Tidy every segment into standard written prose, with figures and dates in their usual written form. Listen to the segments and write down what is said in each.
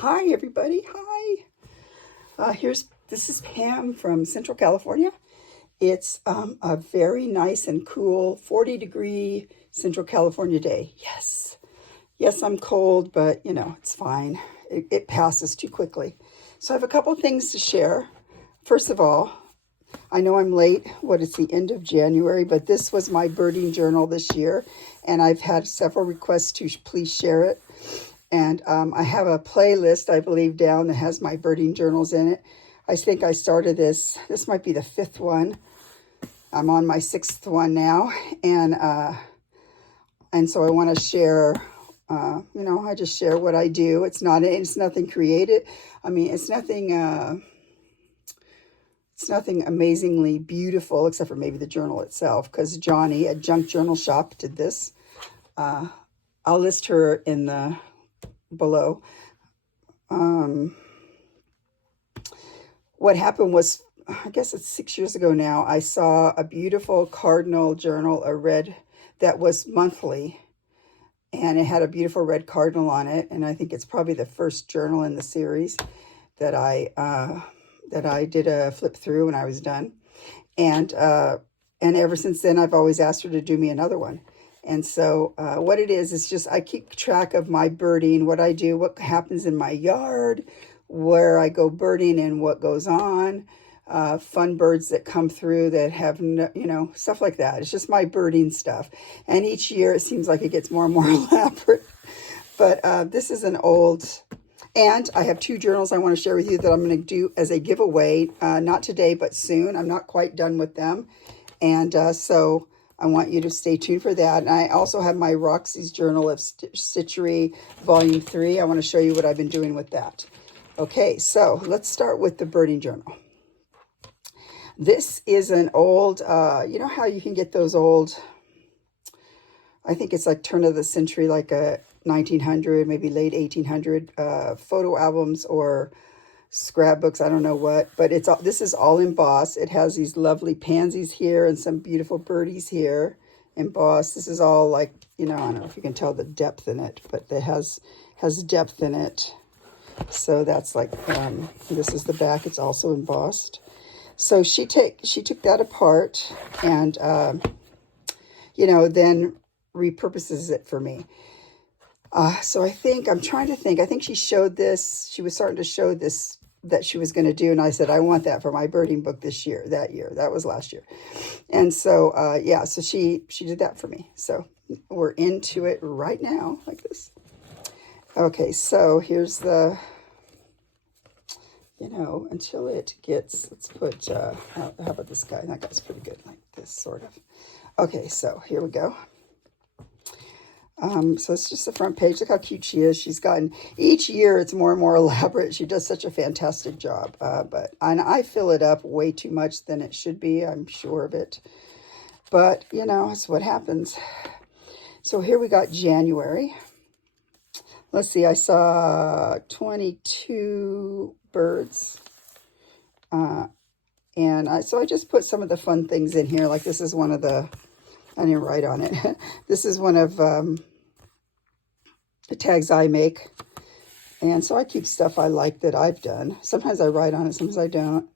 Hi, everybody. Hi. This is Pam from Central California. It's a very nice and cool 40-degree Central California day. Yes. Yes, I'm cold, but it's fine. It passes too quickly. So I have a couple things to share. First of all, I know I'm late. It's the end of January, but this was my birding journal this year, and I've had several requests to please share it. And I have a playlist, I believe, down that has my birding journals in it. I think I started this. This might be the 5th one. I'm on my 6th one now. And so I want to share, I just share what I do. It's nothing creative. I mean, it's nothing amazingly beautiful, except for maybe the journal itself, because Johnny at Junk Journal Shop did this. I'll list her in the below. What happened was, I guess it's 6 years ago now, I saw a beautiful cardinal journal, a red, that was monthly, and it had a beautiful red cardinal on it. And I think it's probably the first journal in the series that I did a flip through when I was done. And ever since then, I've always asked her to do me another one. And so what it is just I keep track of my birding, what I do, what happens in my yard, where I go birding and what goes on, fun birds that come through that have, stuff like that. It's just my birding stuff. And each year it seems like it gets more and more elaborate. But this is an old, and I have 2 journals I want to share with you that I'm going to do as a giveaway, not today, but soon. I'm not quite done with them. And so I want you to stay tuned for that. And I also have my Roxys Journal of Stitchery Volume 3. I want to show you what I've been doing with that. Okay, so let's start with the birding journal. This is an old, you know how you can get those old, I think it's like turn of the century, like a 1900, maybe late 1800 photo albums or scrapbooks, I don't know what, but this is all embossed. It has these lovely pansies here and some beautiful birdies here embossed. This is all like, I don't know if you can tell the depth in it, but it has depth in it. So that's like, this is the back. It's also embossed. So she took that apart and, then repurposes it for me. So I think she showed this. She was starting to show this that she was going to do. And I said, I want that for my birding book that was last year. And so, so she did that for me. So we're into it right now like this. Okay, so here's the, until it gets, let's put, how about this guy? That guy's pretty good, like this, sort of. Okay, so here we go. So it's just the front page. Look how cute she is. She's gotten, each year it's more and more elaborate. She does such a fantastic job. And I fill it up way too much than it should be. I'm sure of it. But, it's what happens. So here we got January. Let's see, I saw 22 birds. So I just put some of the fun things in here. Like this is one of the, I didn't write on it. This is one of the tags I make. And so I keep stuff I like that I've done. Sometimes I write on it, sometimes I don't.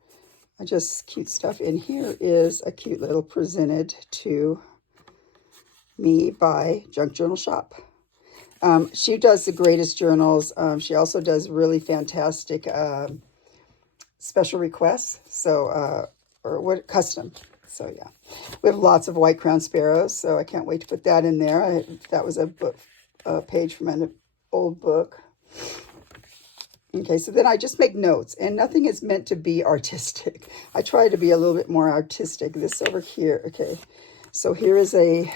I just keep stuff. And here is a cute little presented to me by Junk Journal Shop. She does the greatest journals. She also does really fantastic special requests. So, custom. So yeah, we have lots of white crowned sparrows. So I can't wait to put that in there. That was a page from an old book. Okay, so then I just make notes, and nothing is meant to be artistic. I try to be a little bit more artistic. This over here. Okay, so here is a.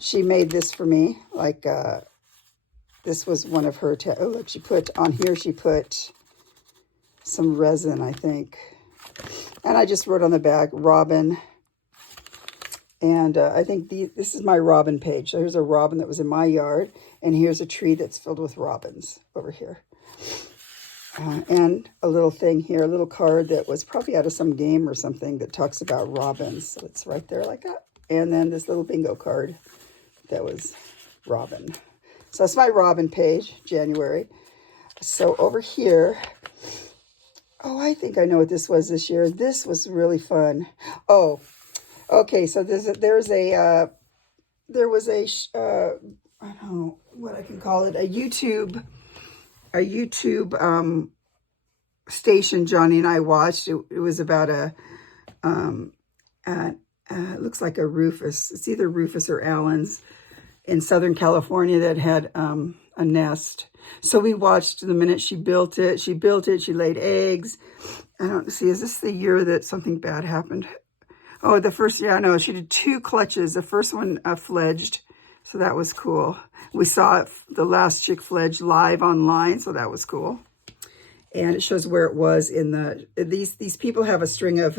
She made this for me, like, this was one of her, oh, look, she put some resin, I think. And I just wrote on the back, robin. And I think this is my robin page. So here's a robin that was in my yard, and here's a tree that's filled with robins over here. And a little thing here, a little card that was probably out of some game or something that talks about robins. So it's right there like that. And then this little bingo card that was robin. So that's my robin page, January. So over here, oh, I think I know what this was this year. This was really fun. Oh, okay. So there was a I don't know what I can call it, a YouTube station Johnny and I watched. It was about it looks like a Rufus. It's either Rufus or Allen's in Southern California that had a nest. So we watched the minute she built it. She laid eggs. I don't see, is this the year that something bad happened? Oh, the first, yeah, no, she did 2 clutches. The first one fledged, so that was cool. We saw the last chick fledge live online, so that was cool. And it shows where it was in the, these people have a string of,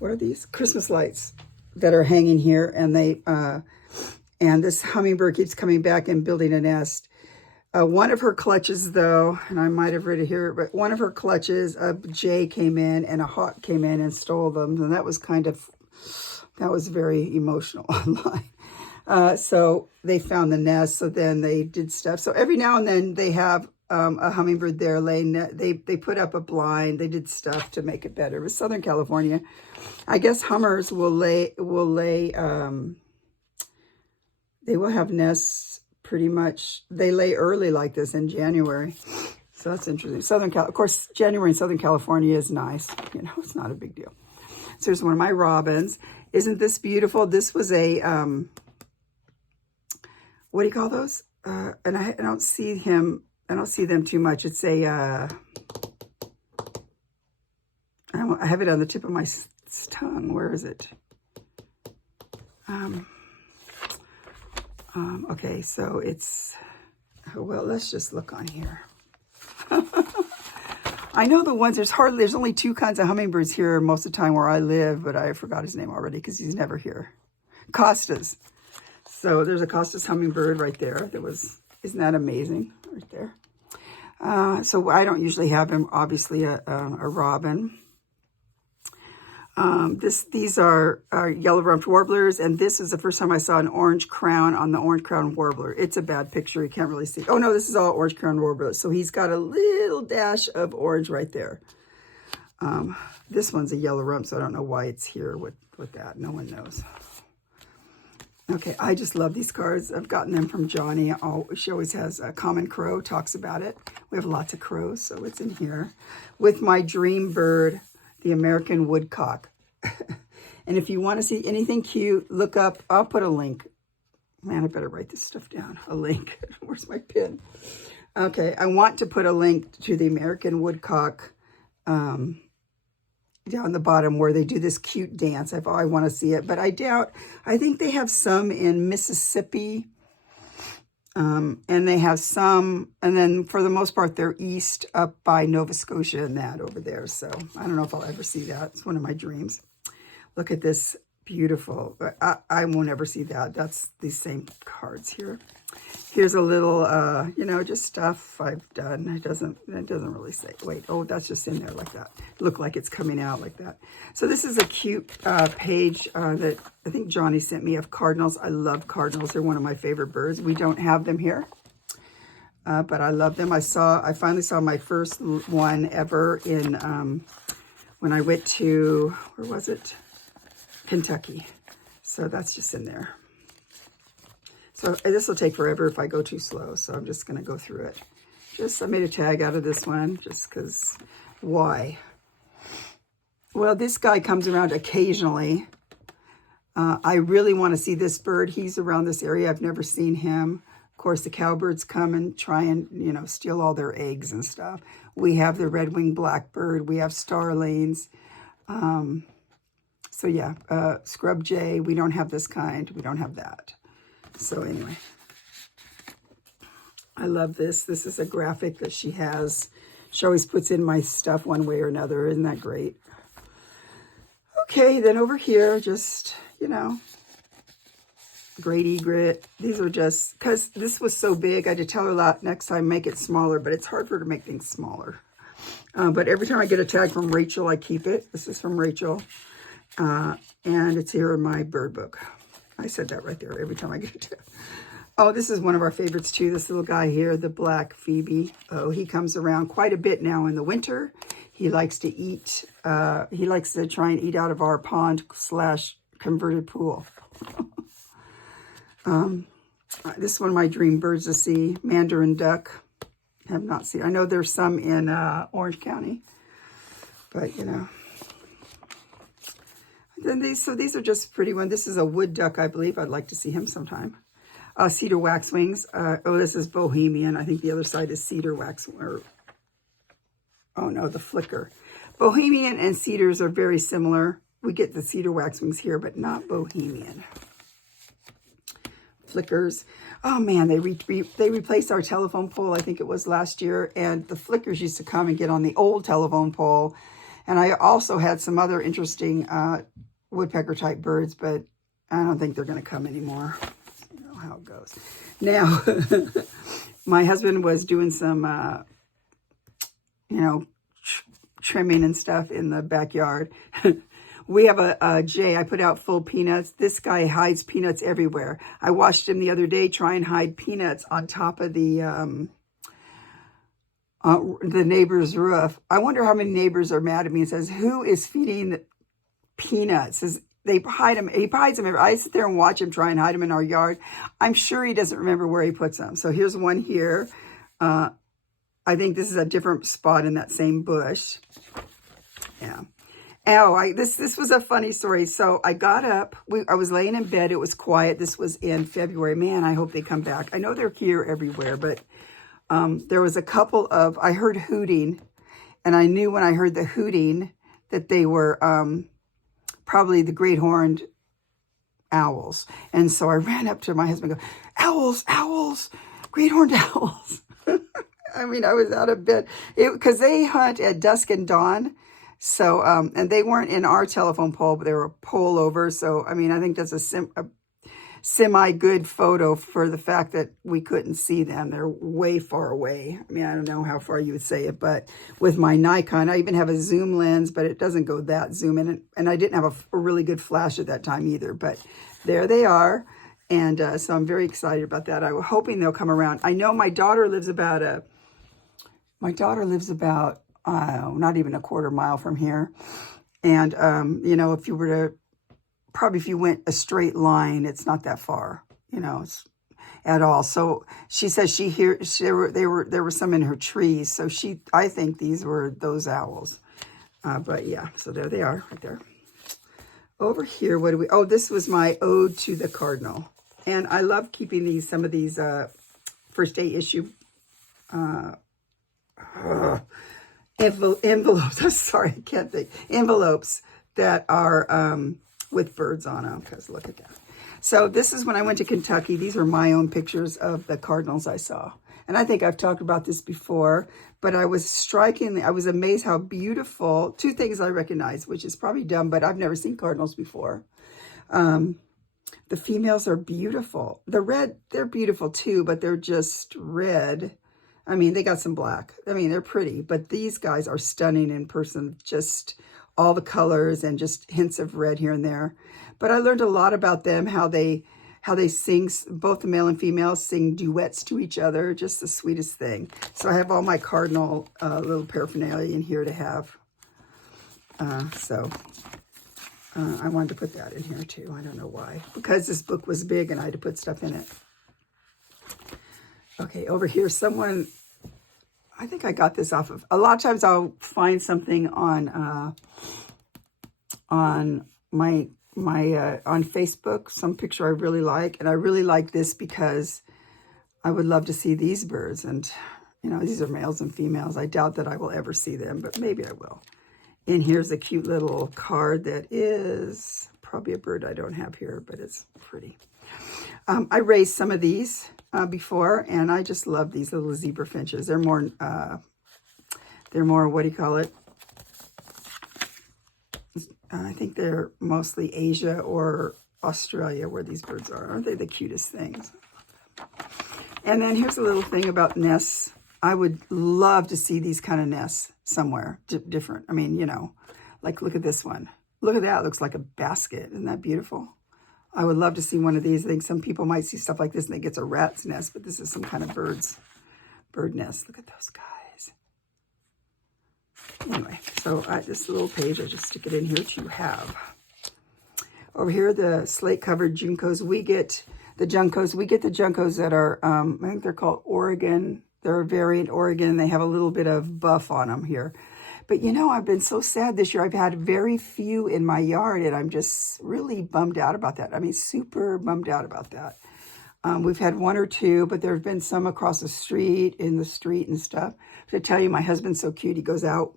what are these? Christmas lights that are hanging here, and they, and this hummingbird keeps coming back and building a nest. One of her clutches, though, and I might have read it here, but one of her clutches, a jay came in and a hawk came in and stole them. And that was that was very emotional online. So they found the nest, so then they did stuff. So every now and then they have a hummingbird there laying, they put up a blind, they did stuff to make it better. It was Southern California. I guess hummers will lay, they will have nests pretty much, they lay early like this in January. So that's interesting. Of course, January in Southern California is nice. You know, it's not a big deal. So here's one of my robins. Isn't this beautiful? This was a, what do you call those? And I don't see him, I don't see them too much. It's a, I have it on the tip of my tongue. Where is it? Okay, so it's, well, let's just look on here. I know the ones, there's only 2 kinds of hummingbirds here most of the time where I live, but I forgot his name already because he's never here. Costas. So there's a Costas hummingbird right there. Isn't that amazing? Right there. So I don't usually have him, obviously, a robin. These are yellow-rumped warblers, and this is the first time I saw an orange crown on the orange crown warbler. It's a bad picture. You can't really see. Oh, no, this is all orange crown warbler. So he's got a little dash of orange right there. This one's a yellow rump, so I don't know why it's here with that. No one knows. Okay, I just love these cards. I've gotten them from Johnny. She always has a common crow, talks about it. We have lots of crows, so it's in here. With my dream bird, the American woodcock. And if you want to see anything cute, look up, I'll put a link. Man, I better write this stuff down. A link. Where's my pen? Okay, I want to put a link to the American woodcock down the bottom where they do this cute dance. I want to see it, but I doubt. I think they have some in Mississippi. And they have some, and then for the most part, they're east up by Nova Scotia and that over there. So I don't know if I'll ever see that. It's one of my dreams. Look at this beautiful, I won't ever see that. That's these same cards here. Here's a little, you know, just stuff I've done. It doesn't really say, wait, oh, that's just in there like that. Look like it's coming out like that. So this is a cute page that I think Johnny sent me of cardinals. I love cardinals. They're one of my favorite birds. We don't have them here, but I love them. I finally saw my first one ever in, when I went to, where was it? Kentucky. So that's just in there. So this will take forever if I go too slow. So I'm just going to go through it. I made a tag out of this one just because, why? Well, this guy comes around occasionally. I really want to see this bird. He's around this area. I've never seen him. Of course, the cowbirds come and try and, you know, steal all their eggs and stuff. We have the red-winged blackbird. We have starlings. So yeah, scrub jay. We don't have this kind. We don't have that. So anyway, I love this. This is a graphic that she has. She always puts in my stuff one way or another. Isn't that great? Okay, then over here, just, you know, great egret. These are just, because this was so big, I had to tell her a lot next time, make it smaller, but it's hard for her to make things smaller. But every time I get a tag from Rachel, I keep it. This is from Rachel. And it's here in my bird book. I said that right there every time I get to it. Oh, this is one of our favorites too. This little guy here, the black Phoebe. Oh, he comes around quite a bit now in the winter. He likes to eat. He likes to try and eat out of our pond / converted pool. This is one of my dream birds to see. Mandarin duck. Have not seen. I know there's some in Orange County, but you know. Then these are just pretty ones. This is a wood duck, I believe. I'd like to see him sometime. Cedar Waxwings. Oh, this is Bohemian. I think the other side is Cedar Waxwing. Oh no, the flicker. Bohemian and cedars are very similar. We get the Cedar Waxwings here, but not Bohemian. Flickers. Oh man, they replaced our telephone pole, I think it was last year, and the flickers used to come and get on the old telephone pole. And I also had some other interesting woodpecker type birds, but I don't think they're going to come anymore. You know how it goes. Now, my husband was doing some, you know, trimming and stuff in the backyard. We have a jay. I put out full peanuts. This guy hides peanuts everywhere. I watched him the other day try and hide peanuts on top of the neighbor's roof. I wonder how many neighbors are mad at me and says, who is feeding the peanuts? They hide them. He hides them everywhere. I sit there and watch him try and hide them in our yard. I'm sure he doesn't remember where he puts them. So here's one here. I think this is a different spot in that same bush. Yeah. Oh, this was a funny story. So I got up. I was laying in bed. It was quiet. This was in February. Man, I hope they come back. I know they're here everywhere, but there was a couple of, I heard hooting, and I knew when I heard the hooting that they were probably the great horned owls. And so I ran up to my husband and go, owls, owls, great horned owls. I mean, I was out of bed because they hunt at dusk and dawn. So, and they weren't in our telephone pole, but they were a pole over. So, I mean, I think that's a semi-good photo for the fact that we couldn't see them. They're way far away. I mean, I don't know how far you would say it, but with my Nikon, I even have a zoom lens, but it doesn't go that zoom in. And I didn't have a really good flash at that time either, but there they are. And so I'm very excited about that. I'm hoping they'll come around. I know my daughter lives about not even a quarter mile from here. And, you know, if you were to, probably if you went a straight line, it's not that far, you know, it's at all. So she says there were some in her trees. So I think these were those owls. But yeah, so there they are right there. Over here, oh, this was my ode to the cardinal. And I love keeping some of these first day issue envelopes. I'm sorry, I can't think. Envelopes that are with birds on them, because look at that. So this is when I went to Kentucky. These were my own pictures of the cardinals I saw. And I think I've talked about this before, but I was amazed how beautiful, two things I recognized, which is probably dumb, but I've never seen cardinals before. The females are beautiful. The red, they're beautiful too, but they're just red. I mean, they got some black. I mean, they're pretty, but these guys are stunning in person. Just all the colors and just hints of red here and there. But I learned a lot about them, how they sing, both the male and female sing duets to each other. Just the sweetest thing. So I have all my cardinal little paraphernalia in here to have. I wanted to put that in here too. I don't know why. Because this book was big and I had to put stuff in it. Okay, over here, I think I got this off of, a lot of times I'll find something on Facebook, some picture I really like. And I really like this because I would love to see these birds. And, you know, these are males and females. I doubt that I will ever see them, but maybe I will. And here's a cute little card that is probably a bird I don't have here, but it's pretty. I raised some of these before, and I just love these little zebra finches. They're more, what do you call it? I think they're mostly Asia or Australia where these birds are. Aren't they the cutest things? And then here's a little thing about nests. I would love to see these kind of nests somewhere different. I mean, you know, like look at this one. Look at that. It looks like a basket. Isn't that beautiful? I would love to see one of these. I think some people might see stuff like this and think it's a rat's nest, but this is some kind of bird nest. Look at those guys. Anyway, so this little page, I just stick it in here to have. Over here, the slate-covered Juncos. We get the Juncos. We get the Juncos that are, I think they're called Oregon. They're a variant Oregon. They have a little bit of buff on them here. But, you know, I've been so sad this year. I've had very few in my yard, and I'm just really bummed out about that. I mean, super bummed out about that. We've had one or two, but there have been some across the street, in the street and stuff. To tell you, my husband's so cute. He goes out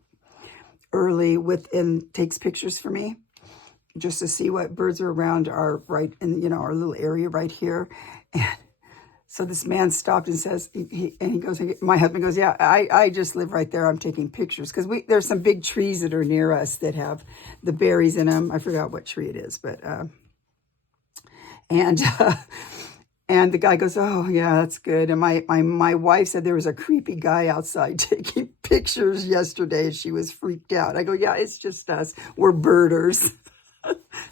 early and takes pictures for me just to see what birds are around our right in, you know, our little area right here. And so this man stopped and says, he goes, my husband goes, yeah, I just live right there. I'm taking pictures. Because there's some big trees that are near us that have the berries in them. I forgot what tree it is, but, and the guy goes, oh, yeah, that's good. And my wife said there was a creepy guy outside taking pictures yesterday, and she was freaked out. I go, yeah, it's just us. We're birders.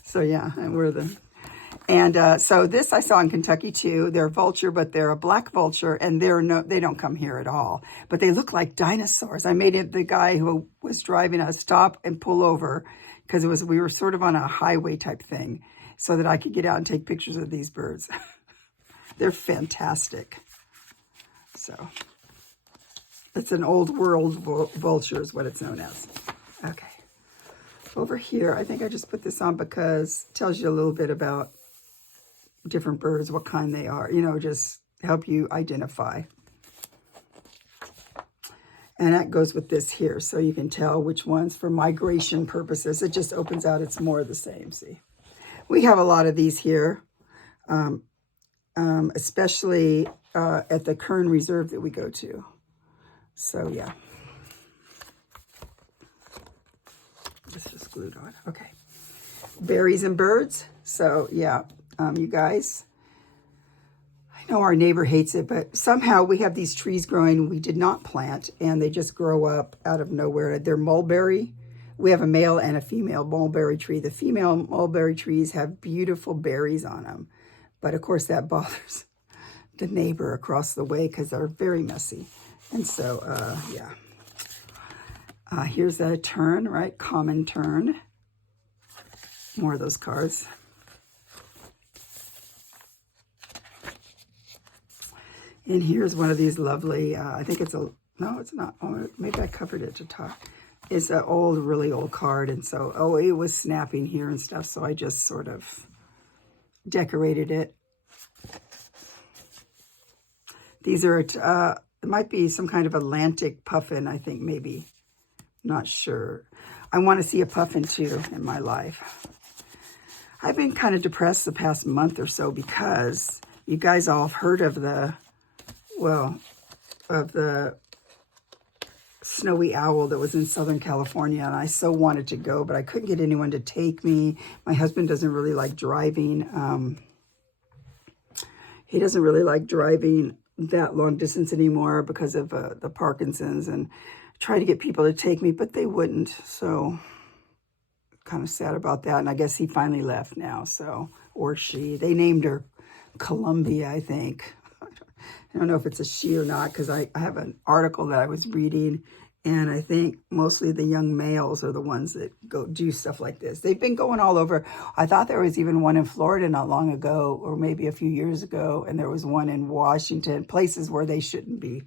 So, yeah, and we're the... And so this I saw in Kentucky too. They're vulture, but they're a black vulture, and they don't come here at all. But they look like dinosaurs. I made the guy who was driving us stop and pull over because we were sort of on a highway type thing, so that I could get out and take pictures of these birds. They're fantastic. So it's an old world vulture is what it's known as. Okay. Over here, I think I just put this on because it tells you a little bit about different birds, what kind they are, you know, just help you identify. And that goes with this here, so you can tell which ones for migration purposes. It just opens out, it's more of the same, see. We have a lot of these here, especially at the Kern Reserve that we go to. So, yeah. This is just glued on. Okay. Berries and birds. So, yeah. You guys, I know our neighbor hates it, but somehow we have these trees growing we did not plant, and they just grow up out of nowhere. They're mulberry. We have a male and a female mulberry tree. The female mulberry trees have beautiful berries on them, but of course that bothers the neighbor across the way because they're very messy. And so, yeah. Here's a tern, right? Common tern. More of those cards. And here's one of these lovely, I think it's a, no, it's not. Oh, maybe I covered it to talk. It's an old, really old card. And so, oh, it was snapping here and stuff. So I just sort of decorated it. These are, it might be some kind of Atlantic puffin, I think, maybe. Not sure. I want to see a puffin too in my life. I've been kind of depressed the past month or so because you guys all have heard of the, well, of the snowy owl that was in Southern California, and I so wanted to go, but I couldn't get anyone to take me. My husband doesn't really like driving. He doesn't really like driving that long distance anymore because of the Parkinson's, and tried to get people to take me, but they wouldn't. So kind of sad about that. And I guess he finally left now. So, or she, they named her Columbia, I think. I don't know if it's a she or not, because I have an article that I was reading, and I think mostly the young males are the ones that go do stuff like this. They've been going all over. I thought there was even one in Florida not long ago, or maybe a few years ago, and there was one in Washington, places where they shouldn't be.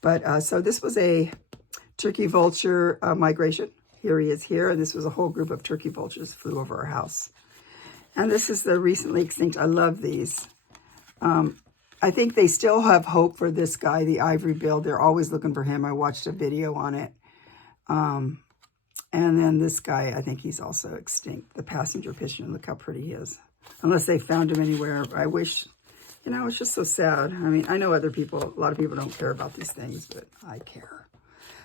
But so this was a turkey vulture migration. Here he is here, and this was a whole group of turkey vultures flew over our house. And this is the recently extinct. I love these. I think they still have hope for this guy, the ivory-billed. They're always looking for him. I watched a video on it. And then this guy, I think he's also extinct. The passenger pigeon. Look how pretty he is. Unless they found him anywhere. I wish, you know, it's just so sad. I mean, I know other people, a lot of people don't care about these things, but I care.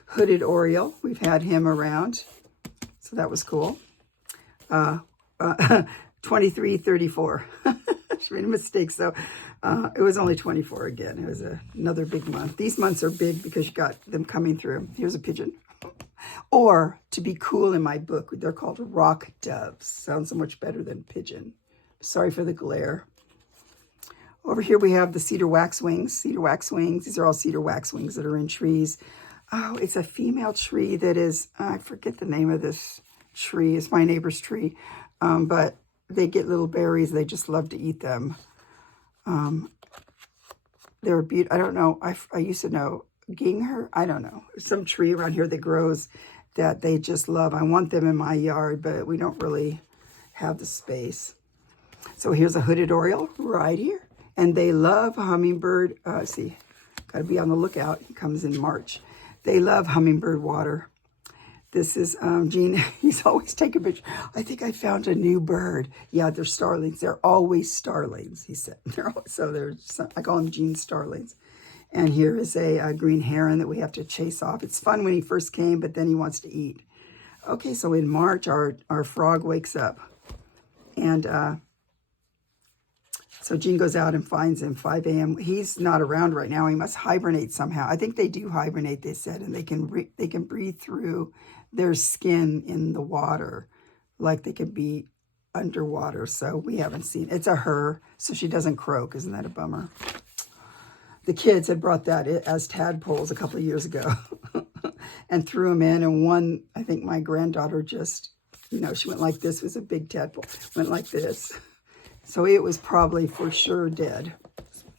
Hooded Oriole. We've had him around. So that was cool. 2334. She made a mistake, so it was only 24 again. It was another big month. These months are big because you got them coming through. Here's a pigeon. Or, to be cool in my book, they're called rock doves. Sounds so much better than pigeon. Sorry for the glare. Over here we have the Cedar Waxwings. Cedar Waxwings. These are all Cedar Waxwings that are in trees. Oh, it's a female tree that is, I forget the name of this tree. It's my neighbor's tree. But they get little berries. They just love to eat them. They're beautiful. I don't know. I used to know Ginger. I don't know. Some tree around here that grows that they just love. I want them in my yard, but we don't really have the space. So here's a hooded oriole right here. And they love hummingbird. See, got to be on the lookout. He comes in March. They love hummingbird water. This is Gene. He's always taking pictures. I think I found a new bird. Yeah, they're starlings. They're always starlings, he said. I call them Gene starlings. And here is a green heron that we have to chase off. It's fun when he first came, but then he wants to eat. Okay, so in March, our frog wakes up. And so Gene goes out and finds him 5 a.m. He's not around right now. He must hibernate somehow. I think they do hibernate, they said, and they can breathe through their skin in the water like they could be underwater. So we haven't seen it. It's a her, so she doesn't croak. Isn't that a bummer? The kids had brought that as tadpoles a couple of years ago and threw them in. And one, I think my granddaughter just, she went like this. It was a big tadpole. Went like this. So it was probably for sure dead.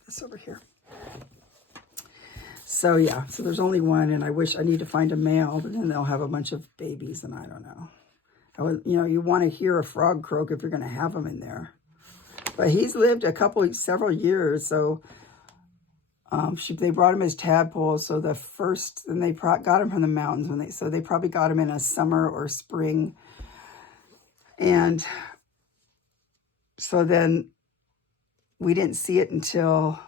This over here. So yeah, so there's only one, and I need to find a male, but then they'll have a bunch of babies, and I don't know. You want to hear a frog croak if you're going to have them in there. But he's lived several years, so they brought him as tadpoles. So then they got him from the mountains so they probably got him in a summer or spring, and so then we didn't see it until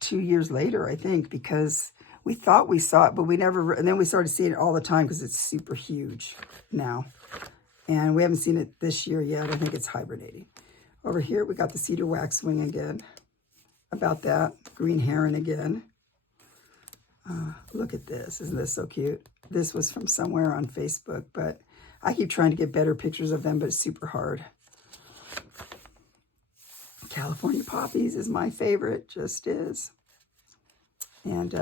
2 years later, I think, because we thought we saw it, but we never, and then we started seeing it all the time because it's super huge now. And we haven't seen it this year yet. I think it's hibernating. Over here, we got the Cedar Waxwing again. About that. Green heron again. Look at this. Isn't this so cute? This was from somewhere on Facebook, but I keep trying to get better pictures of them, but it's super hard. California poppies is my favorite, just is. And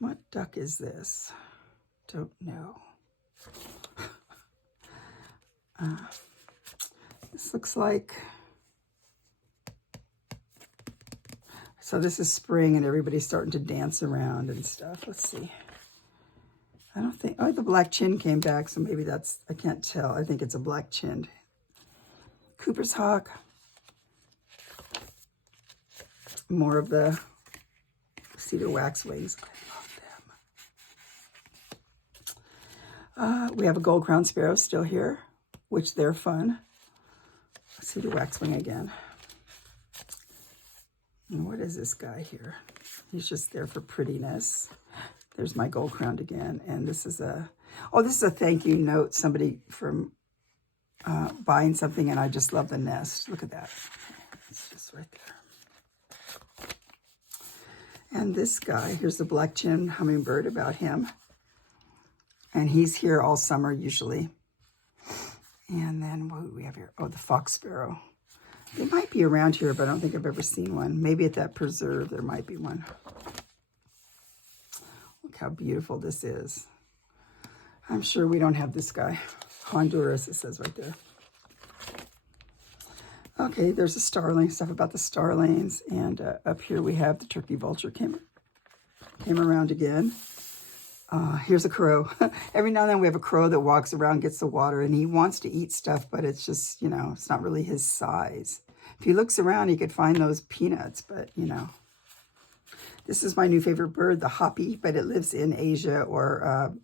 what duck is this? Don't know. This looks like, so this is spring and everybody's starting to dance around and stuff. Let's see. I don't think, the BlackChinned came back, so maybe that's, I can't tell. I think it's a BlackChinned. Cooper's hawk. More of the Cedar Waxwings. I love them. We have a gold crowned sparrow still here, which they're fun. Cedar Waxwing again. And what is this guy here? He's just there for prettiness. There's my gold crowned again. And this is a thank you note. Somebody from buying something, and I just love the nest. Look at that. It's just right there. And this guy, here's the BlackChinned hummingbird, about him. And he's here all summer usually. And then what do we have here? Oh, the fox sparrow. They might be around here, but I don't think I've ever seen one. Maybe at that preserve there might be one. Look how beautiful this is. I'm sure we don't have this guy. Honduras, it says right there. Okay, there's a starling, stuff about the starlings. And up here we have the turkey vulture came around again. Here's a crow. Every now and then we have a crow that walks around, gets the water, and he wants to eat stuff, but it's just, it's not really his size. If he looks around, he could find those peanuts, but, This is my new favorite bird, the hoppy, but it lives in Asia, or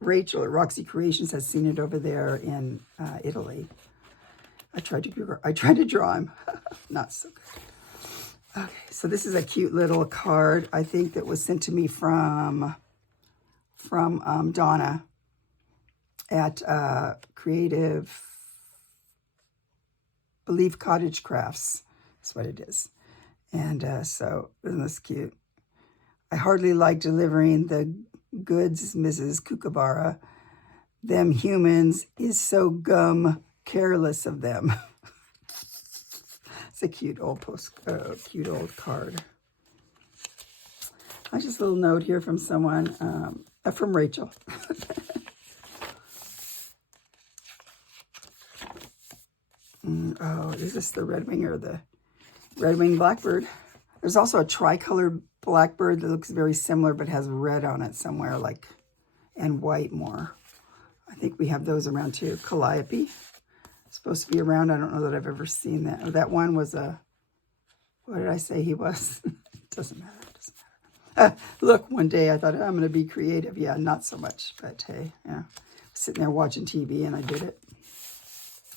Rachel at Roxy Creations has seen it over there in Italy. I tried to draw him. Not so good. Okay, so this is a cute little card, I think, that was sent to me from Donna at Creative, Believe Cottage Crafts. That's what it is. And so, isn't this cute? I hardly like delivering the goods, Mrs. Kookaburra. Them humans is so gum Careless of them. It's a cute old card. Just a little note here from someone, from Rachel. Oh, is this the red-wing or the red-winged blackbird? There's also a tricolored blackbird that looks very similar but has red on it somewhere, like, and white more. I think we have those around too. Calliope, supposed to be around. I don't know that I've ever seen that. That one was a, what did I say he was? Doesn't matter. Look, one day I thought, I'm going to be creative. Yeah, not so much, but hey, yeah. Sitting there watching TV and I did it.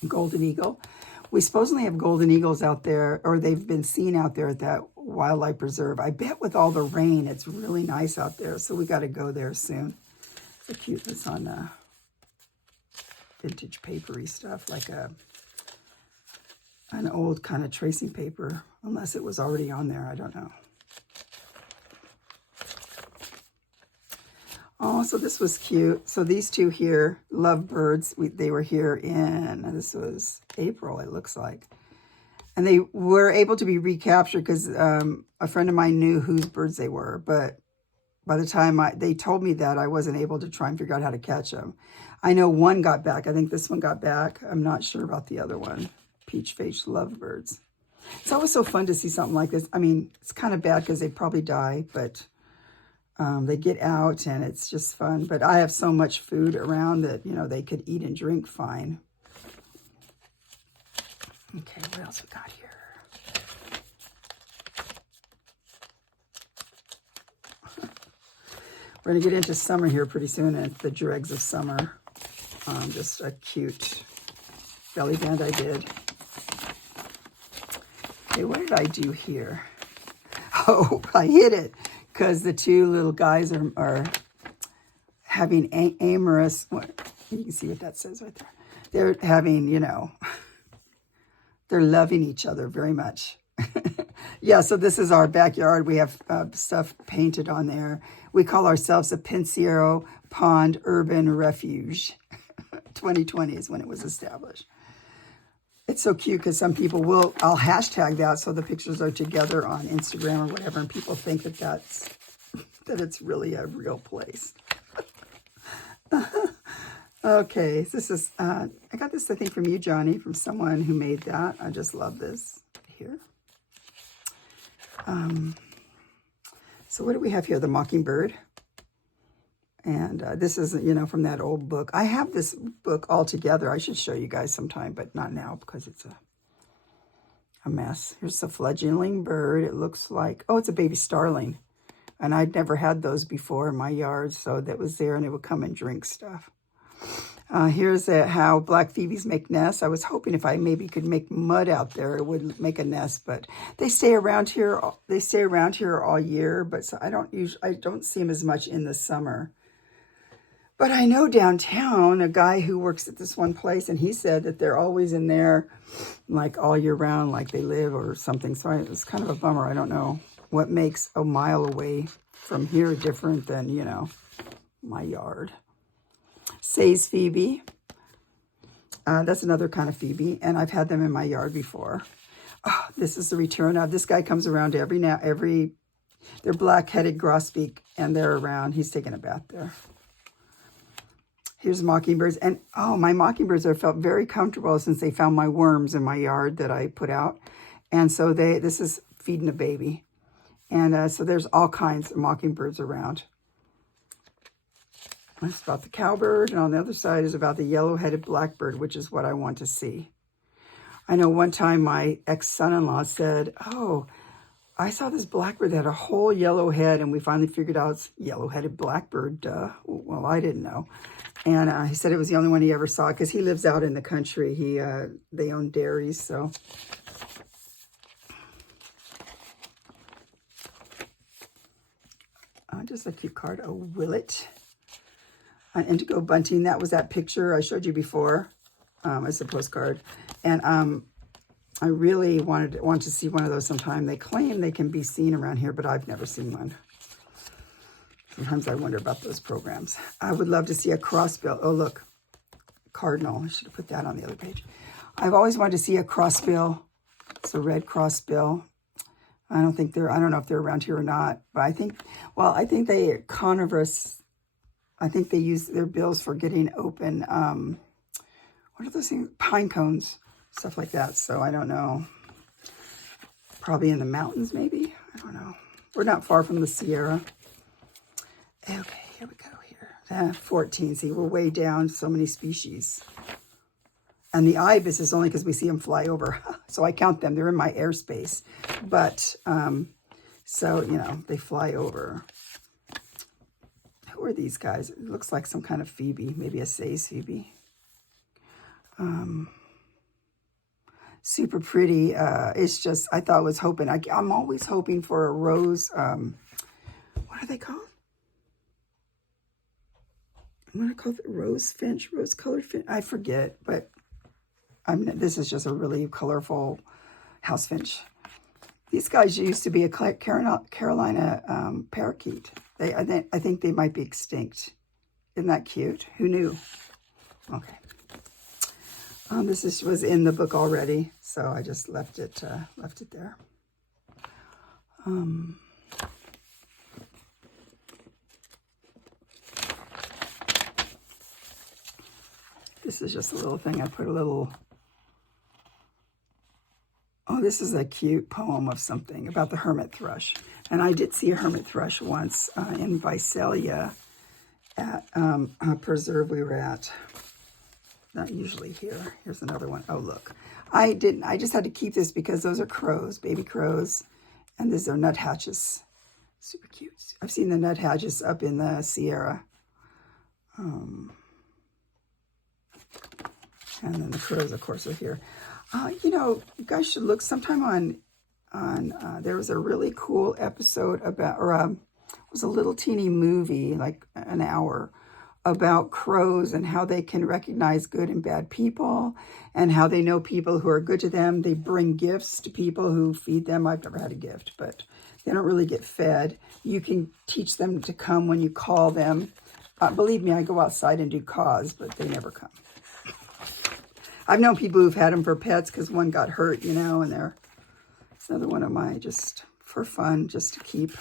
Golden eagle. We supposedly have golden eagles out there, or they've been seen out there at that wildlife preserve. I bet with all the rain, it's really nice out there, so we got to go there soon. So cute. This on vintage papery stuff, like an old kind of tracing paper, unless it was already on there. I don't know. Oh, so this was cute. So these two here, lovebirds, they were here in, this was April, it looks like. And they were able to be recaptured because a friend of mine knew whose birds they were. But by the time they told me that, I wasn't able to try and figure out how to catch them. I know one got back. I think this one got back. I'm not sure about the other one. Peach-faced lovebirds. It's always so fun to see something like this. I mean, it's kind of bad because they probably die, but they get out and it's just fun. But I have so much food around that, you know, they could eat and drink fine. Okay, what else we got here? We're going to get into summer here pretty soon, and it's the dregs of summer. Just a cute belly band I did. Okay, what did I do here? Oh, I hit it because the two little guys are having amorous, you can see what that says right there. They're having, you know, they're loving each other very much. Yeah, so this is our backyard. We have stuff painted on there. We call ourselves a Pensiero Pond Urban Refuge. 2020 is when it was established. It's so cute because some people I'll hashtag that so the pictures are together on Instagram or whatever, and people think that it's really a real place. Okay, this is, I got this, I think, from you, Johnny, from someone who made that. I just love this here. So what do we have here? The Mockingbird. And this is, you know, from that old book. I have this book all together. I should show you guys sometime, but not now because it's a mess. Here's the fledgling bird. It looks like, oh, it's a baby starling. And I'd never had those before in my yard, so that was there, and it would come and drink stuff. Here's how black phoebes make nests. I was hoping if I maybe could make mud out there, it would make a nest, but they stay around here. They stay around here all year, but so I don't see them as much in the summer. But I know downtown a guy who works at this one place, and he said that they're always in there, like all year round, like they live or something. So it was kind of a bummer. I don't know what makes a mile away from here different than, you know, my yard. Say's Phoebe. That's another kind of Phoebe, and I've had them in my yard before. Oh, this is the return of, this guy comes around they're black-headed grosbeak, and they're around. He's taking a bath there. Here's mockingbirds, and oh, my mockingbirds have felt very comfortable since they found my worms in my yard that I put out, and so this is feeding a baby, and so there's all kinds of mockingbirds around. That's about the cowbird, and on the other side is about the yellow-headed blackbird, which is what I want to see. I know one time my ex-son-in-law said, oh, I saw this blackbird that had a whole yellow head, and we finally figured out it's yellow-headed blackbird. Duh. Well, I didn't know. And he said it was the only one he ever saw because he lives out in the country. They own dairies, so. Just a cute card. Oh, Willet. Indigo Bunting. That was that picture I showed you before as a postcard. And I really want to see one of those sometime. They claim they can be seen around here, but I've never seen one. Sometimes I wonder about those programs. I would love to see a crossbill. Oh, look. cardinal. I should have put that on the other page. I've always wanted to see a crossbill. It's a red crossbill. I don't know if they're around here or not, but I think they carnivorous. I think they use their bills for getting open. What are those things? Pine cones, stuff like that. So I don't know. Probably in the mountains, maybe. I don't know. We're not far from the Sierra. Okay, here we go here. 14. See, we're way down. So many species. And the ibis is only because we see them fly over. So I count them. They're in my airspace. But, so, you know, they fly over. Who are these guys? It looks like some kind of phoebe. Maybe a Say's phoebe. Super pretty. It's just, I thought I was hoping. I'm always hoping for a rose. What are they called? I'm going to call it rose finch, rose colored finch. I forget, but this is just a really colorful house finch. These guys used to be a Carolina parakeet. I think they might be extinct. Isn't that cute? Who knew? Okay. This was in the book already, so I just left it there. This is just a little thing. I put a little. Oh, this is a cute poem of something about the hermit thrush. And I did see a hermit thrush once in Visalia at a preserve we were at. Not usually here. Here's another one. Oh, look. I just had to keep this because those are crows, baby crows. And these are nuthatches. Super cute. I've seen the nuthatches up in the Sierra. And then the crows, of course, are here. You know, you guys should look sometime on there was a really cool episode about, it was a little teeny movie, like an hour, about crows and how they can recognize good and bad people and how they know people who are good to them. They bring gifts to people who feed them. I've never had a gift, but they don't really get fed. You can teach them to come when you call them. Believe me, I go outside and do caws, but they never come. I've known people who've had them for pets because one got hurt, you know, and it's another one of my, just for fun, just to keep.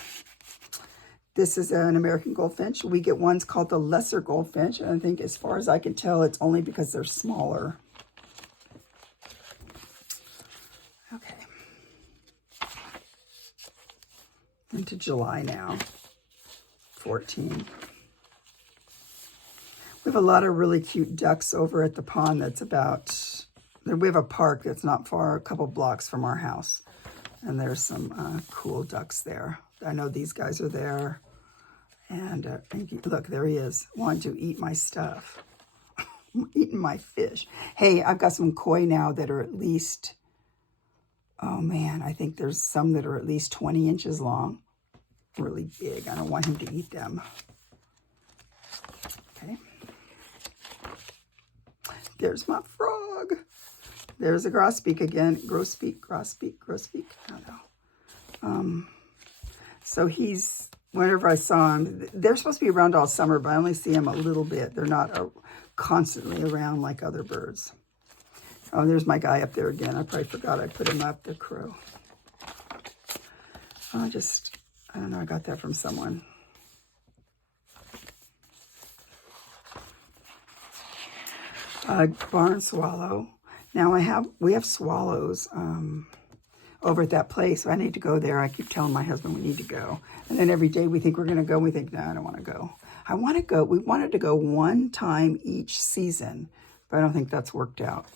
This is an American goldfinch. We get ones called the lesser goldfinch, and I think as far as I can tell, it's only because they're smaller. Okay. Into July now, 14. We have a lot of really cute ducks over at the pond that's we have a park that's not far, a couple blocks from our house. And there's some cool ducks there. I know these guys are there. And look, there he is, wanting to eat my stuff. Eating my fish. Hey, I've got some koi now that are at least, oh man, I think there's some that are at least 20 inches long. Really big. I don't want him to eat them. Okay. There's my frog. There's a grosbeak again. Grosbeak. I don't know. So whenever I saw him, they're supposed to be around all summer, but I only see him a little bit. They're not constantly around like other birds. Oh, there's my guy up there again. I probably forgot I put him up, the crow. I don't know, I got that from someone. Barn swallow. Now we have swallows over at that place. So I need to go there. I keep telling my husband we need to go. And then every day we think we're going to go. And we think, no, I don't want to go. I want to go. We wanted to go one time each season, but I don't think that's worked out.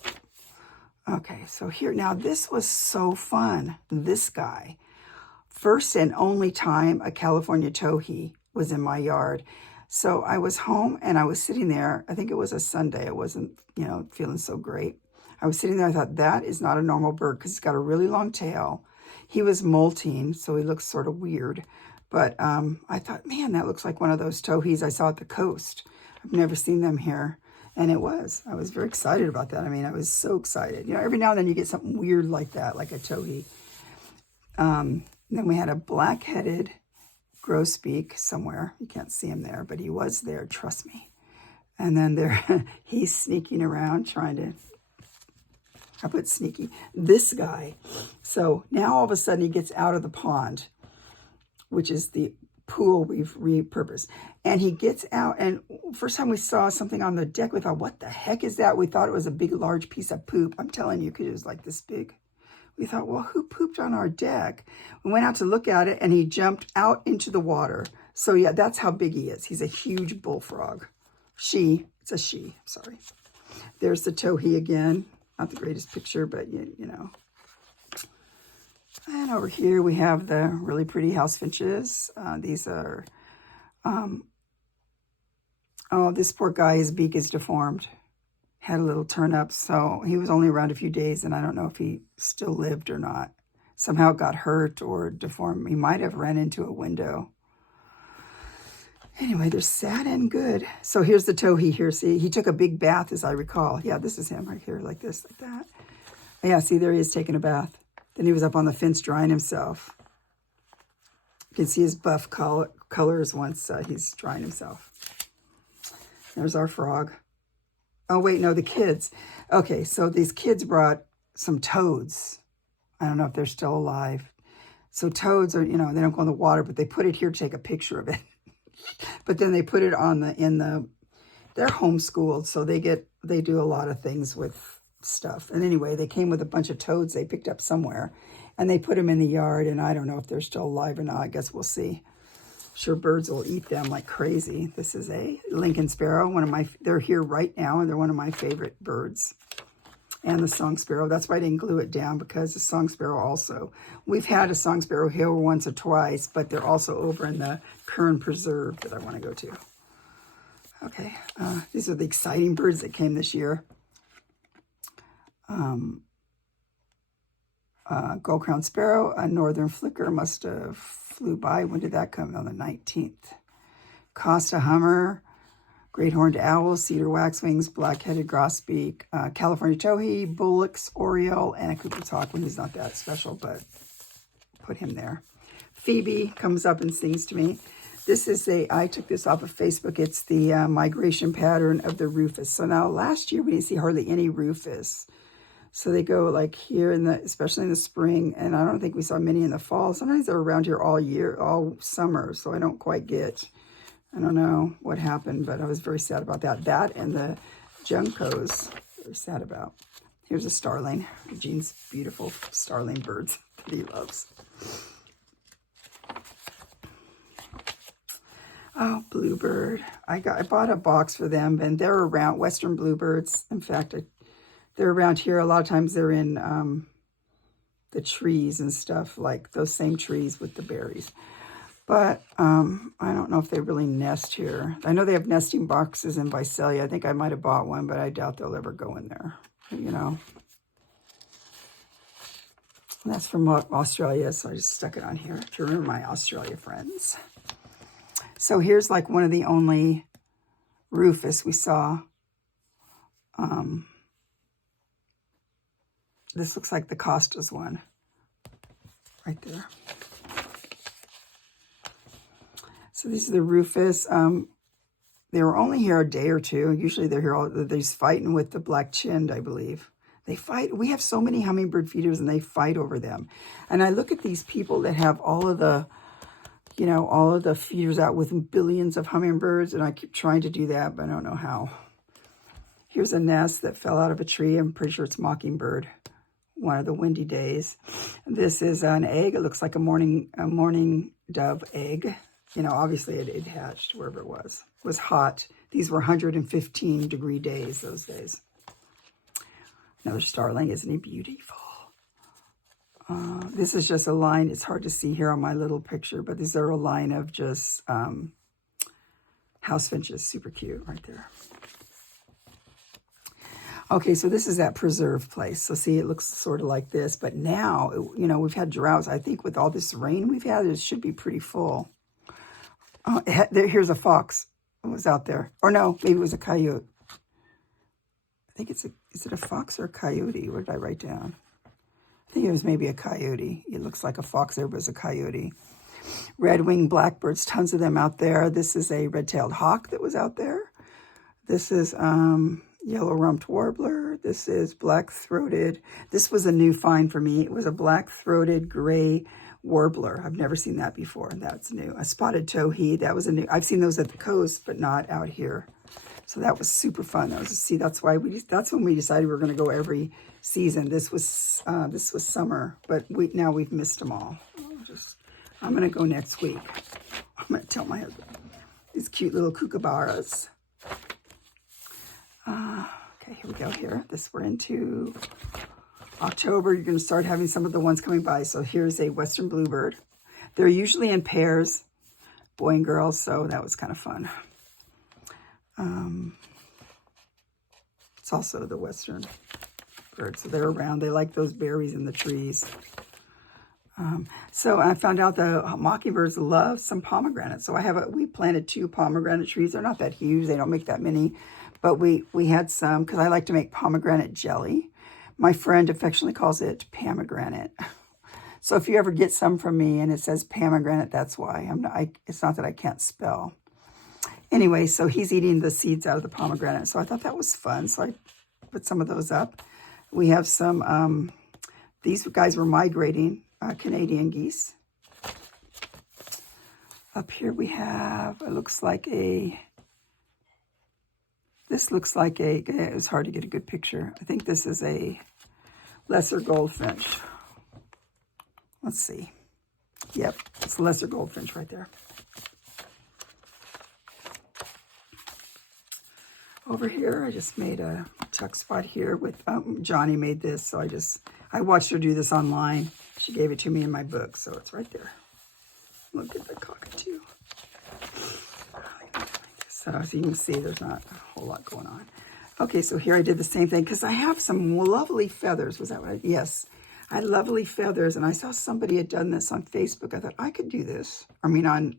Okay, so here. Now this was so fun. This guy. First and only time a California towhee was in my yard. So I was home and I was sitting there. I think it was a Sunday. I wasn't, feeling so great. I was sitting there. I thought, that is not a normal bird because he's got a really long tail. He was molting, so he looks sort of weird. But I thought, man, that looks like one of those towhees I saw at the coast. I've never seen them here. And it was. I was very excited about that. I mean, I was so excited. Every now and then you get something weird like that, like a towhee. Then we had a black-headed grosbeak somewhere. You can't see him there, but he was there, trust me. And then there, he's sneaking around trying to, I put sneaky, this guy. So now all of a sudden he gets out of the pond, which is the pool we've repurposed. And he gets out, and first time we saw something on the deck, we thought, what the heck is that? We thought it was a big, large piece of poop. I'm telling you, because it was like this big. We thought, well, who pooped on our deck? We went out to look at it, and he jumped out into the water. So yeah, that's how big he is. He's a huge bullfrog. It's a she, sorry. There's the towhee again. Not the greatest picture, but you know. And over here we have the really pretty house finches. These are, oh, this poor guy, his beak is deformed. Had a little turn up, so he was only around a few days, and I don't know if he still lived or not. Somehow got hurt or deformed. He might have ran into a window. Anyway, they're sad and good. So here's the towhee here. See, he took a big bath, as I recall. Yeah, this is him right here, like this, like that. Yeah, see, there he is taking a bath. Then he was up on the fence drying himself. You can see his buff colors once he's drying himself. There's our frog. Oh, wait, no, the kids. Okay, so these kids brought some toads. I don't know if they're still alive. So toads are, you know, they don't go in the water, but they put it here to take a picture of it. But then they put it on they're homeschooled, so they do a lot of things with stuff. And anyway, they came with a bunch of toads they picked up somewhere, and they put them in the yard, and I don't know if they're still alive or not. I guess we'll see. Sure, birds will eat them like crazy. This is a Lincoln sparrow. They're here right now, and they're one of my favorite birds. And the song sparrow. That's why I didn't glue it down, because the song sparrow also. We've had a song sparrow here once or twice, but they're also over in the Kern Preserve that I want to go to. Okay, these are the exciting birds that came this year. Gold-crowned sparrow, a northern flicker must have flew by. When did that come? On the 19th. Costa hummer, great horned owl, cedar waxwings, black-headed grosbeak, California towhee, bullocks, oriole, and a Cooper's hawk when he's not that special, but put him there. Phoebe comes up and sings to me. This is I took this off of Facebook. It's the migration pattern of the rufous. So now last year we didn't see hardly any rufous. So they go like here especially in the spring, and I don't think we saw many in the fall. Sometimes they're around here all year, all summer, so I don't quite get, I don't know what happened, but I was very sad about that. That and the juncos, very sad about. Here's a starling, Eugene's beautiful starling birds that he loves. Oh, bluebird. I bought a box for them, and they're around, western bluebirds. In fact, they're around here. A lot of times they're in the trees and stuff, like those same trees with the berries. But I don't know if they really nest here. I know they have nesting boxes in Visalia. I think I might have bought one, but I doubt they'll ever go in there, you know. And that's from Australia, so I just stuck it on here to remember my Australia friends. So here's like one of the only rufous we saw. This looks like the Costas one right there. So these are the rufous. They were only here a day or two. Usually they're here they're fighting with the BlackChinned, I believe. They fight. We have so many hummingbird feeders, and they fight over them. And I look at these people that have all of the, you know, all of the feeders out with billions of hummingbirds, and I keep trying to do that, but I don't know how. Here's a nest that fell out of a tree. I'm pretty sure it's mockingbird. One of the windy days. This is an egg. It looks like a morning dove egg. You know, obviously it hatched wherever it was. It was hot. These were 115-degree days those days. Another starling. Isn't he beautiful? This is just a line. It's hard to see here on my little picture, but these are a line of just house finches. Super cute right there. Okay, so this is that preserve place. So see, it looks sort of like this. But now, you know, we've had droughts. I think with all this rain we've had, it should be pretty full. Here's a fox. It was out there. Or no, maybe it was a coyote. I think is it a fox or a coyote? What did I write down? I think it was maybe a coyote. It looks like a fox there, but it's a coyote. Red-winged blackbirds, tons of them out there. This is a red-tailed hawk that was out there. This is yellow-rumped warbler. This is black-throated. This was a new find for me. It was a black-throated gray warbler. I've never seen that before, and that's new. A spotted towhee. That was a new. I've seen those at the coast, but not out here. So that was super fun. That was that's why that's when we decided we were going to go every season. This was summer, but now we've missed them all. I'm going to go next week. I'm going to tell my husband. These cute little kookaburras. Okay, here we go here. We're into October. You're going to start having some of the ones coming by. So here's a western bluebird. They're usually in pairs, boy and girl, so that was kind of fun. It's also the western bird, so they're around. They like those berries in the trees. So I found out the mockingbirds love some pomegranates. So we planted 2 pomegranate trees. They're not that huge. They don't make that many. But we had some, because I like to make pomegranate jelly. My friend affectionately calls it pomegranate. So if you ever get some from me and it says pomegranate, that's why. It's not that I can't spell. Anyway, so he's eating the seeds out of the pomegranate. So I thought that was fun. So I put some of those up. We have some, these guys were migrating, Canadian geese. Up here we have, it looks like it was hard to get a good picture. I think this is a lesser goldfinch. Let's see. Yep, it's a lesser goldfinch right there. Over here, I just made a tuck spot here with, Johnny made this, so I watched her do this online. She gave it to me in my book, so it's right there. Look at the cockatoo. So as you can see, there's not a whole lot going on. Okay, so here I did the same thing because I have some lovely feathers. Was that right? Yes. I had lovely feathers, and I saw somebody had done this on Facebook. I thought, I could do this. I mean, on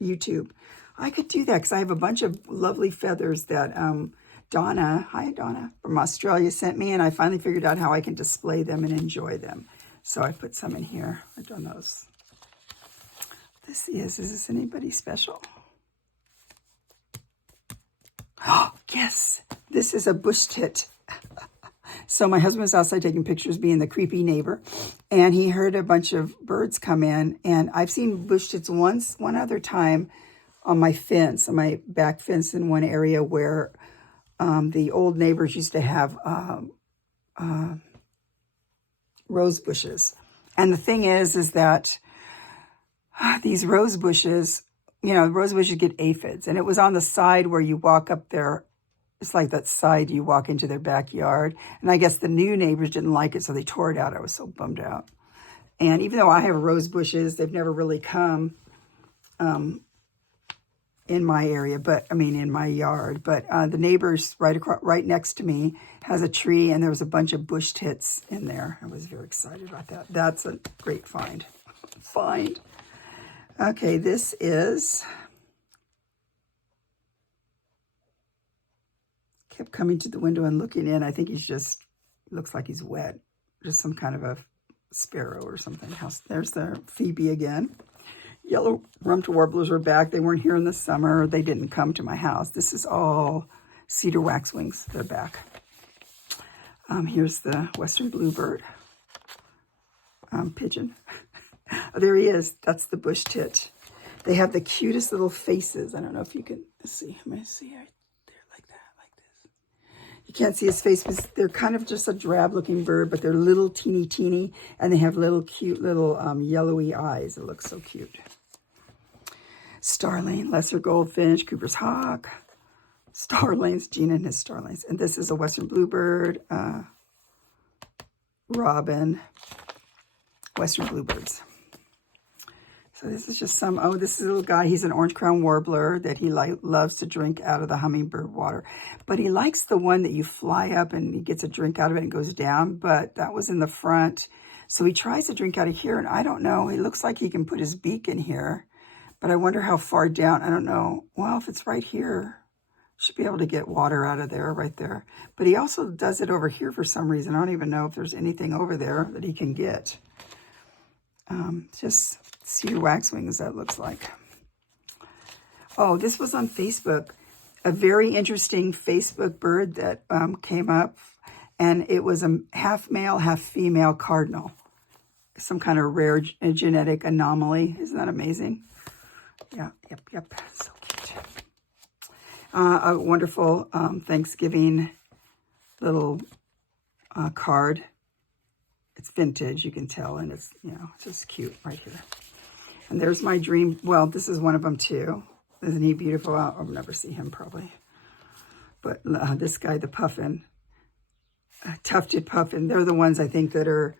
YouTube. I could do that because I have a bunch of lovely feathers that Donna, hi Donna, from Australia sent me, and I finally figured out how I can display them and enjoy them. So I put some in here. I've done those. Is this anybody special? Oh, yes, this is a bush tit. So my husband was outside taking pictures, being the creepy neighbor, and he heard a bunch of birds come in, and I've seen bush tits one other time on my fence, on my back fence in one area where the old neighbors used to have rose bushes. And the thing is that these rose bushes, rose bushes get aphids, and it was on the side where you walk up there. It's like that side you walk into their backyard. And I guess the new neighbors didn't like it, so they tore it out. I was so bummed out. And even though I have rose bushes, they've never really come in my area, in my yard. But the neighbors right next to me has a tree, and there was a bunch of bush tits in there. I was very excited about that. That's a great find. Okay, this is... Kept coming to the window and looking in. I think looks like he's wet. Just some kind of a sparrow or something. There's the Phoebe again. Yellow-rumped warblers are back. They weren't here in the summer. They didn't come to my house. This is all Cedar Waxwings. They're back. Here's the western bluebird. Pigeon. Oh, there he is. That's the bush tit. They have the cutest little faces. I don't know if you can see. Let me see right there, like that, like this. You can't see his face, but they're kind of just a drab-looking bird, but they're little teeny, and they have little cute little yellowy eyes. It looks so cute. Starling, lesser goldfinch, Cooper's hawk, starlings, Gina and his starlings. And this is a western bluebird, robin, western bluebirds. So this is just this is a little guy. He's an orange crown warbler that he loves to drink out of the hummingbird water. But he likes the one that you fly up and he gets a drink out of it and goes down. But that was in the front. So he tries to drink out of here, and I don't know. It looks like he can put his beak in here. But I wonder how far down. I don't know. Well, if it's right here, should be able to get water out of there, right there. But he also does it over here for some reason. I don't even know if there's anything over there that he can get. Just Cedar Waxwings, that looks like. Oh, this was on Facebook. a very interesting Facebook bird that came up, and it was a half male, half female cardinal. Some kind of rare genetic anomaly. Isn't that amazing? Yeah, yep. So cute. A wonderful Thanksgiving little card. It's vintage, you can tell, and it's, you know, it's just cute right here. And there's my dream. Well, this is one of them too. Isn't he beautiful? I'll never see him probably. But this guy, the puffin, tufted puffin, they're the ones I think that are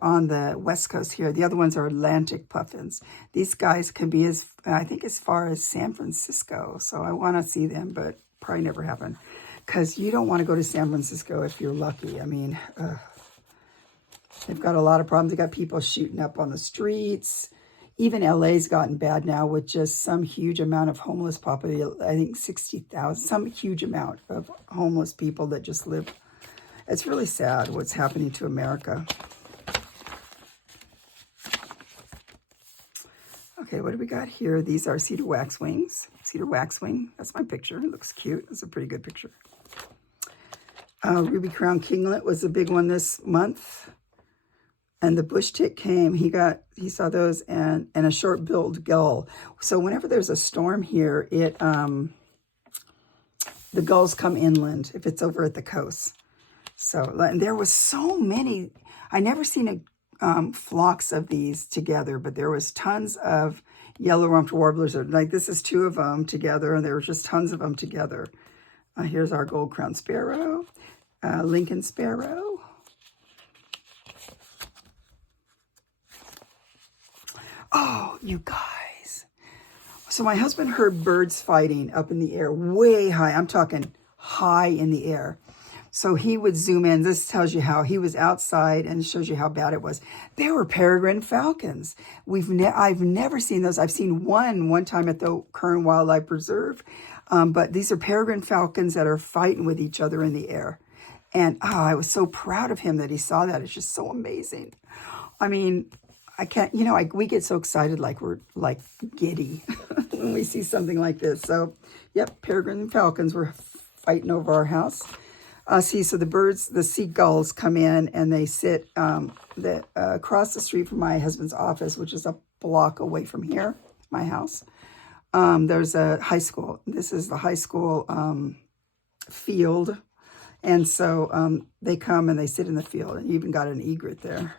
on the West Coast here. The other ones are Atlantic puffins. These guys can be I think as far as San Francisco. So I want to see them, but probably never happen. Because you don't want to go to San Francisco if you're lucky. I mean, they've got a lot of problems. They got people shooting up on the streets. Even LA's gotten bad now with just some huge amount of homeless population. I think 60,000, some huge amount of homeless people that just live. It's really sad what's happening to America. Okay, what do we got here? These are Cedar Waxwings. Cedar Waxwing, that's my picture. It looks cute. It's a pretty good picture. Ruby Crown Kinglet was a big one this month. And the bush tit came, he saw those, and a short-billed gull. So whenever there's a storm here, the gulls come inland if it's over at the coast. So, and there was so many. I never seen flocks of these together, but there was tons of yellow-rumped warblers. Like this is two of them together, and there was just tons of them together. Here's our gold-crowned sparrow, Lincoln sparrow. Oh, you guys. So my husband heard birds fighting up in the air, way high. I'm talking high in the air. So he would zoom in. This tells you how he was outside and shows you how bad it was. They were peregrine falcons. I've never seen those. I've seen one time at the Kern Wildlife Preserve. But these are peregrine falcons that are fighting with each other in the air. And I was so proud of him that he saw that. It's just so amazing. I mean, I can't, you know, we get so excited like we're like giddy when we see something like this. So, yep, peregrine falcons were fighting over our house. So the birds, the seagulls come in and they sit across the street from my husband's office, which is a block away from here, my house. There's a high school. This is the high school field. And so they come and they sit in the field, and you even got an egret there.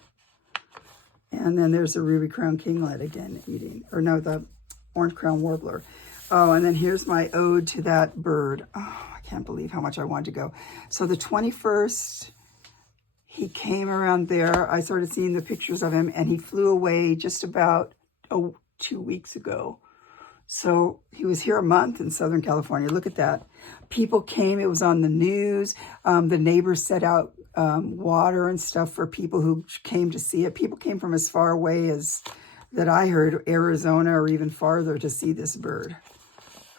And then there's a ruby crown kinglet again eating, or no, the orange crown warbler. Oh, and then here's my ode to that bird. Oh, I can't believe how much I wanted to go. So the 21st, he came around there. I started seeing the pictures of him, and he flew away just about 2 weeks ago. So he was here a month in Southern California. Look at that. People came. It was on the news. The neighbors set out water and stuff for people who came to see it. People came from as far away as that I heard, Arizona or even farther, to see this bird.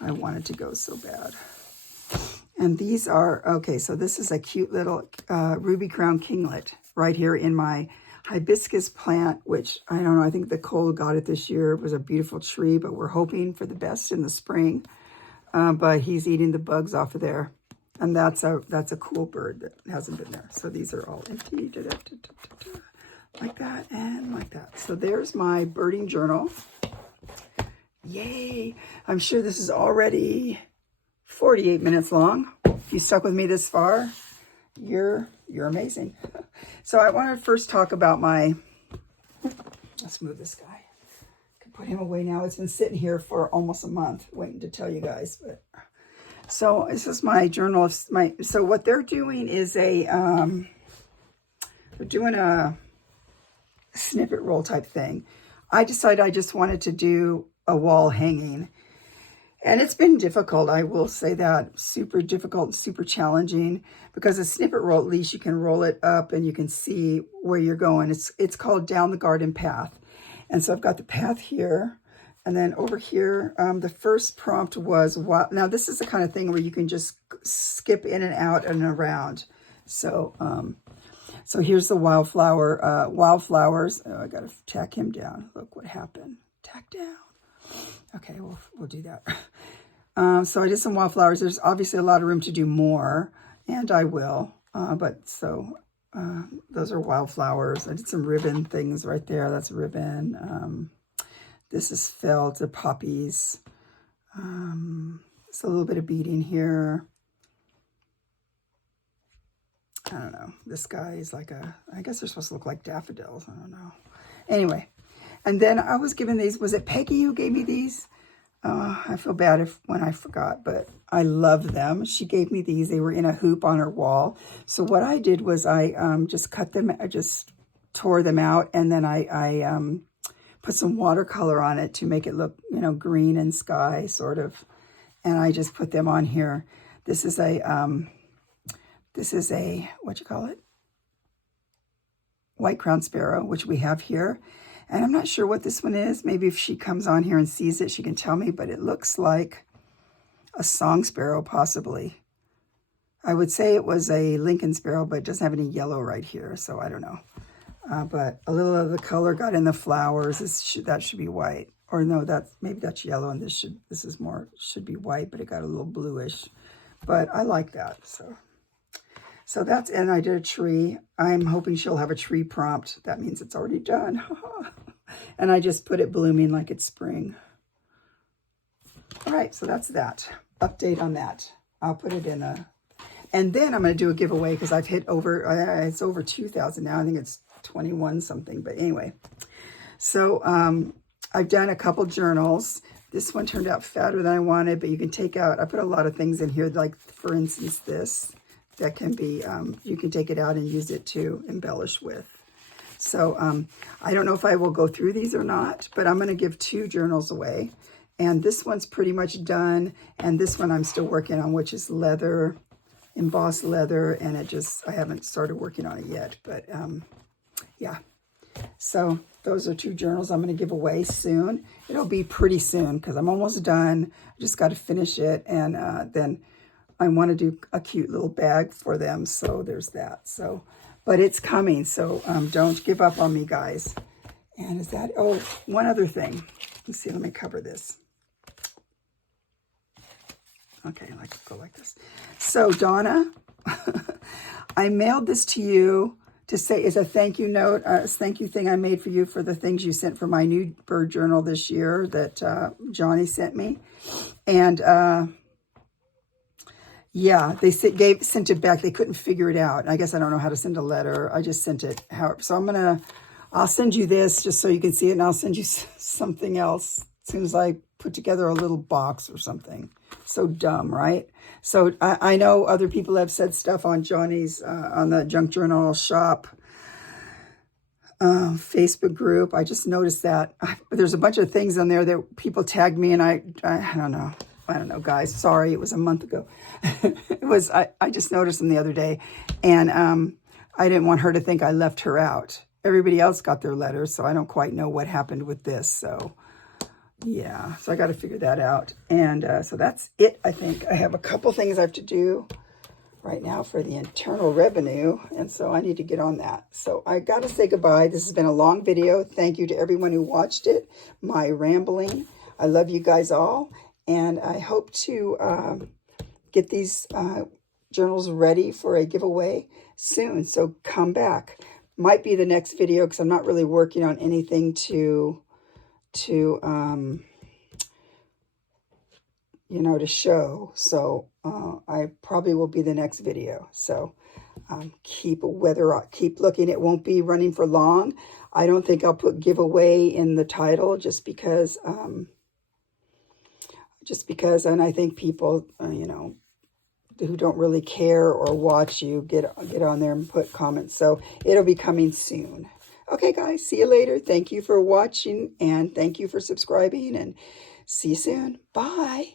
I wanted to go so bad. And these are, okay, so this is a cute little ruby crown kinglet right here in my hibiscus plant, which I don't know, I think Nicole got it this year. It was a beautiful tree, but we're hoping for the best in the spring. But he's eating the bugs off of there. And that's a cool bird that hasn't been there. So these are all empty, like that and like that. So there's my birding journal. Yay! I'm sure this is already 48 minutes long. If you stuck with me this far, you're amazing. So I want to first talk about let's move this guy. I can put him away now. It's been sitting here for almost a month waiting to tell you guys, but so this is my journal. So what they're doing is they're doing a snippet roll type thing. I decided I just wanted to do a wall hanging, and it's been difficult. I will say that, super difficult, super challenging, because a snippet roll, at least you can roll it up and you can see where you're going. It's called Down the Garden Path. And so I've got the path here. And then over here, the first prompt was, now this is the kind of thing where you can just skip in and out and around. So so here's the wildflowers. Oh, I got to tack him down. Look what happened. Tack down. Okay, we'll do that. So I did some wildflowers. There's obviously a lot of room to do more, and I will. Those are wildflowers. I did some ribbon things right there. That's ribbon. This is felt, the poppies. It's a little bit of beading here. I don't know. This guy is like I guess they're supposed to look like daffodils. I don't know. Anyway, and then I was given these. Was it Peggy who gave me these? I feel bad when I forgot, but I love them. She gave me these. They were in a hoop on her wall. So what I did was I just cut them. I just tore them out, and then I put some watercolor on it to make it look, you know, green and sky sort of. And I just put them on here. This is a what you call it? White crowned sparrow, which we have here. And I'm not sure what this one is. Maybe if she comes on here and sees it, she can tell me, but it looks like a song sparrow, possibly. I would say it was a Lincoln sparrow, but it doesn't have any yellow right here, so I don't know. But a little of the color got in the flowers. That should be white. Or no, maybe that's yellow, and this should be white, but it got a little bluish. But I like that, So that's, and I did a tree. I'm hoping she'll have a tree prompt. That means it's already done. And I just put it blooming like it's spring. All right, so that's that. Update on that. I'll put it in and then I'm going to do a giveaway because I've hit over, it's over 2,000 now. I think it's 21 something, but anyway. So I've done a couple journals. This one turned out fatter than I wanted, but you can take out, I put a lot of things in here, like for instance, this. That can be, you can take it out and use it to embellish with. So I don't know if I will go through these or not, but I'm going to give 2 journals away. And this one's pretty much done. And this one I'm still working on, which is leather, embossed leather. And I haven't started working on it yet. But yeah. So those are 2 journals I'm going to give away soon. It'll be pretty soon because I'm almost done. I just got to finish it. And then I want to do a cute little bag for them, so there's that. So, but it's coming, so don't give up on me, guys. And is that, oh, one other thing. Let's see, let me cover this. Okay, I like to go like this. So, Donna, I mailed this to you to say, is a thank you note, a thank you thing I made for you for the things you sent for my new bird journal this year that Johnny sent me. And, yeah, they sent it back. They couldn't figure it out. I guess I don't know how to send a letter. I just sent it. So I'll send you this just so you can see it, and I'll send you something else as soon as I put together a little box or something. So dumb, right? So I know other people have said stuff on Johnny's, on the Junk Journal shop Facebook group. I just noticed that there's a bunch of things on there that people tagged me, and I don't know. I don't know, guys. Sorry, it was a month ago. I just noticed them the other day, and I didn't want her to think I left her out. Everybody else got their letters, so I don't quite know what happened with this. So, yeah. So I got to figure that out. And so that's it, I think. I have a couple things I have to do right now for the Internal Revenue, and so I need to get on that. So I got to say goodbye. This has been a long video. Thank you to everyone who watched it. My rambling. I love you guys all. And I hope to get these journals ready for a giveaway soon. So come back. Might be the next video because I'm not really working on anything to show. So I probably will be the next video. So keep looking. It won't be running for long. I don't think I'll put giveaway in the title just because, and I think people, who don't really care or watch you get on there and put comments. So it'll be coming soon. Okay, guys, see you later. Thank you for watching, and thank you for subscribing, and see you soon. Bye.